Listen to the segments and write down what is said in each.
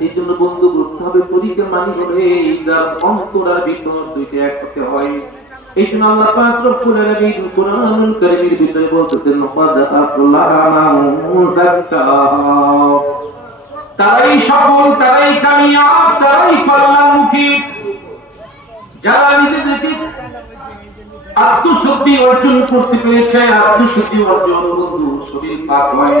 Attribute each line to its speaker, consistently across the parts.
Speaker 1: এই বন্ধু বুঝতে হবে মানি ভিতর দুইটা হয়। এই জন্য আল্লাহ পাক কোরআনুল কারীমের ভিতরে বলতেছেন
Speaker 2: তারাই সফল, তারাই কামিয়াব, তারাই কল্যাণমুখী।
Speaker 1: যারা নিজেদেরকে
Speaker 2: আত্মশক্তি অর্জন করতে পেরেছে আত্মশক্তি অর্জন
Speaker 1: শরীর পাক হয়।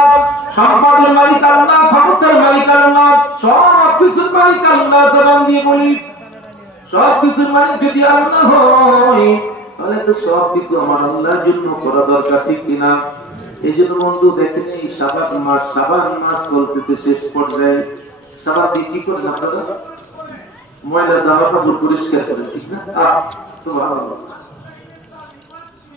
Speaker 1: সম্পদের
Speaker 2: মালিক আল্লাহ মালিক আল্লাহ সব কিছুর মালিক আল্লাহ দিয়ে বলি।
Speaker 1: সব কিছুর মালিক যদি আল্লাহ হয়, তাহলে তো সব কিছু আমার আল্লাহর জন্য করা দরকার, ঠিক কিনা? এই জন্য বন্ধু, দেখেন এই সাবান মাস সাবান মাস চলতেছে শেষ পর্যায়ে। সাবান দিয়ে কি করেন ময়লা জামা কাপড় পরিষ্কার ঠিক না?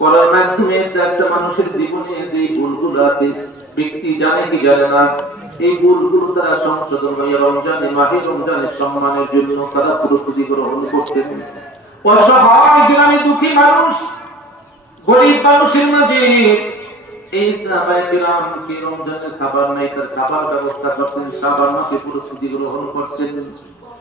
Speaker 1: করার মাধ্যমে একটা মানুষের জীবনে যে ভুলগুলো আছে, ব্যক্তি জানে কি জানে না, এই ভুলগুলো তারা সংশোধন হয়ে রমজানে, মাহে রমজানের সম্মানের জন্য তারা প্রস্তুতি গ্রহণ করতেন
Speaker 2: অসহায় গ্রামে দুঃখী মানুষ, গরিব মানুষের মাঝে
Speaker 1: এই সাহাবায়ে কিরাম কি রমজানের খাবার নাই, তার খাবার ব্যবস্থা করতেন শাবান মাসে প্রস্তুতি গ্রহণ করতেন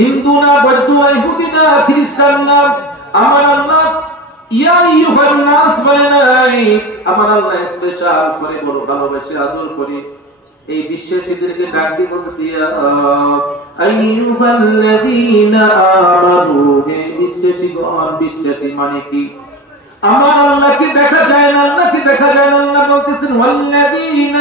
Speaker 1: হিন্দু না বৌদ্ধ ইহুদি না খ্রিস্টান না আমার আল্লাহ, ইয়া আইয়ুহান নাস বলে নাই। আমার আল্লাহ স্পেশাল করে বড় ভালোবাসে আদর করে। এই বিশ্বাসীদেরকে ডাক দিয়ে বলতেছে, ইয়া আইয়ুহাল্লাযীনা আমানু, হে বিশ্বাসীগণ, বিশ্বাসী মানে কি?
Speaker 2: আমার আল্লাহকে দেখা যায় না, আল্লাহকে দেখা যায় না, আল্লাহ বলতেছেন, ওয়াল্লাযীনা